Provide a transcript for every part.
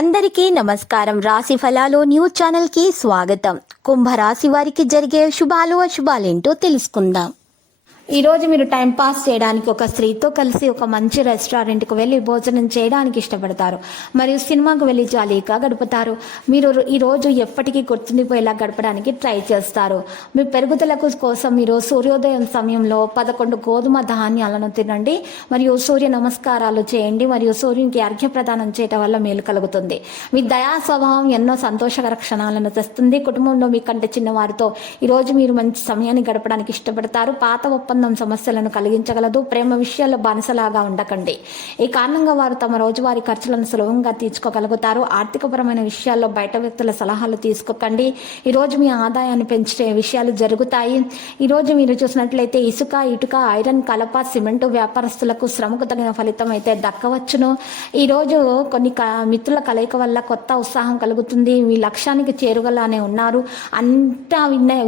అందరికీ నమస్కారం. రాశి ఫలాలు న్యూస్ ఛానల్ కి స్వాగతం. కుంభరాశి వారికి జరిగే శుభాలు అశుభాలేంటో తెలుసుకుందాం. ఈ రోజు మీరు టైం పాస్ చేయడానికి ఒక స్త్రీతో కలిసి ఒక మంచి రెస్టారెంట్కి వెళ్ళి భోజనం చేయడానికి ఇష్టపడతారు. మరియు సినిమాకు వెళ్ళి జాలీగా గడుపుతారు. మీరు ఈ రోజు ఎప్పటికీ గుర్తుండిపోయేలా గడపడానికి ట్రై చేస్తారు. మీ పెరుగుదలకు కోసం మీరు సూర్యోదయం సమయంలో 11 గోధుమ ధాన్యాలను తినండి మరియు సూర్య నమస్కారాలు చేయండి మరియు సూర్యునికి అర్ఘ్య ప్రదానం చేయడం వల్ల మేలు కలుగుతుంది. మీ దయా స్వభావం ఎన్నో సంతోషకర క్షణాలను తెస్తుంది. కుటుంబంలో మీకంటే చిన్నవారితో ఈరోజు మీరు మంచి సమయాన్ని గడపడానికి ఇష్టపడతారు. పాత ఒప్పందం సమస్యలను కలిగించగలదు. ప్రేమ విషయాల్లో బానిసలాగా ఉండకండి. ఈ కారణంగా వారు తమ రోజువారీ ఖర్చులను సులభంగా తీర్చుకోగలుగుతారు. ఆర్థికపరమైన విషయాల్లో బయట వ్యక్తుల సలహాలు తీసుకోకండి. ఈరోజు మీ ఆదాయాన్ని పెంచే విషయాలు జరుగుతాయి. ఈరోజు మీరు చూసినట్లయితే ఇసుక, ఇటుక, ఐరన్, కలప, సిమెంటు వ్యాపారస్తులకు శ్రమకు తగిన ఫలితం అయితే దక్కవచ్చును. ఈరోజు కొన్ని మిత్రుల కలయిక వల్ల కొత్త ఉత్సాహం కలుగుతుంది. మీ లక్ష్యానికి చేరుగలానే ఉన్నారు. అంతా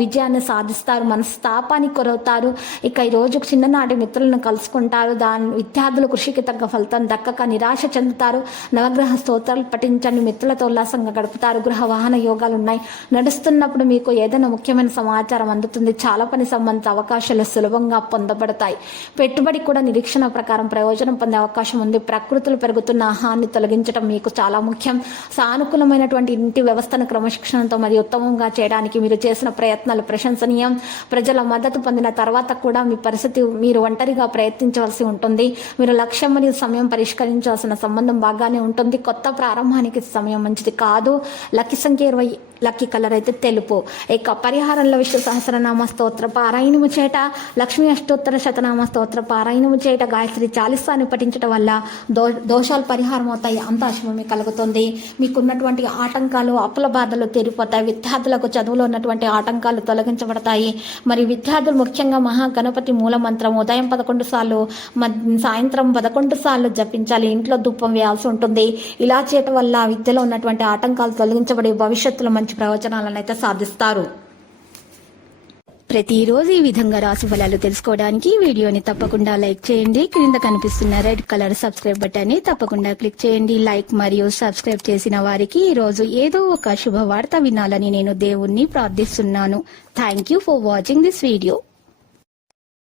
విజయాన్ని సాధిస్తారు. మనస్తాపానికి కొరవుతారు. ఇక ఈ రోజు చిన్ననాటి మిత్రులను కలుసుకుంటారు. విద్యార్థులు కృషికి తగ్గ ఫలితం దక్కక నిరాశ చెందుతారు. నవగ్రహ స్తోత్రాలు పఠించండి. మిత్రులతో ఉల్లాసంగా గడుపుతారు. గృహ వాహన యోగాలు ఉన్నాయి. నడుస్తున్నప్పుడు మీకు ఏదైనా ముఖ్యమైన సమాచారం అందుతుంది. చాలా పని సంబంధిత అవకాశాలు సులభంగా పొందబడతాయి. పెట్టుబడి కూడా నిరీక్షణ ప్రకారం ప్రయోజనం పొందే అవకాశం ఉంది. ప్రకృతిలో పెరుగుతున్న ఆహాన్ని తొలగించడం మీకు చాలా ముఖ్యం. సానుకూలమైనటువంటి ఇంటి వ్యవస్థను క్రమశిక్షణతో మరియు ఉత్తమంగా చేయడానికి మీరు చేసిన ప్రయత్నాలు ప్రశంసనీయం. ప్రజల మద్దతు పొందిన తర్వాత కూడా మీ పరిస్థితి మీరు ఒంటరిగా ప్రయత్నించవలసి ఉంటుంది. మీరు లక్ష్యం మరియు సమయం పరిష్కరించాల్సిన సంబంధం బాగానే ఉంటుంది. కొత్త ప్రారంభానికి సమయం మంచిది కాదు. లక్కీ సంఖ్య 20, లక్కీ కలర్ అయితే తెలుపు. ఇక పరిహారంలో విష్ణు సహస్రనామ స్తోత్ర పారాయణము చేట, లక్ష్మీ అష్టోత్తర శతనామ స్తోత్ర పారాయణము చేట, గాయత్రి చాలీసాన్ని పఠించడం వల్ల దోషాలు పరిహారం అవుతాయి. అంత అశుభమే కలుగుతుంది. మీకున్నటువంటి ఆటంకాలు, అప్పుల బాధలు తీరిపోతాయి. విద్యార్థులకు చదువులో ఉన్నటువంటి ఆటంకాలు తొలగించబడతాయి. మరి విద్యార్థులు ముఖ్యంగా మహాగణపతి మూల మంత్రం ఉదయం 11 సార్లు, సాయంత్రం 11 సార్లు జపించాలి. ఇంట్లో ధూపం వేయాల్సి ఉంటుంది. ఇలా చేయటం వల్ల విద్యలో ఉన్నటువంటి ఆటంకాలు తొలగించబడి భవిష్యత్తులో మంచి ప్రయోజనాలను అయితే సాధిస్తారు. ప్రతిరోజు ఈ విధంగా రాశి ఫలాలు తెలుసుకోవడానికి వీడియోని తప్పకుండా లైక్ చేయండి. క్రింద కనిపిస్తున్న రెడ్ కలర్ సబ్స్క్రైబ్ బటన్ ని తప్పకుండా క్లిక్ చేయండి. లైక్ మరియు సబ్స్క్రైబ్ చేసిన వారికి ఈ రోజు ఏదో ఒక శుభవార్త వినాలని నేను దేవుణ్ణి ప్రార్థిస్తున్నాను. Thank you for watching this video.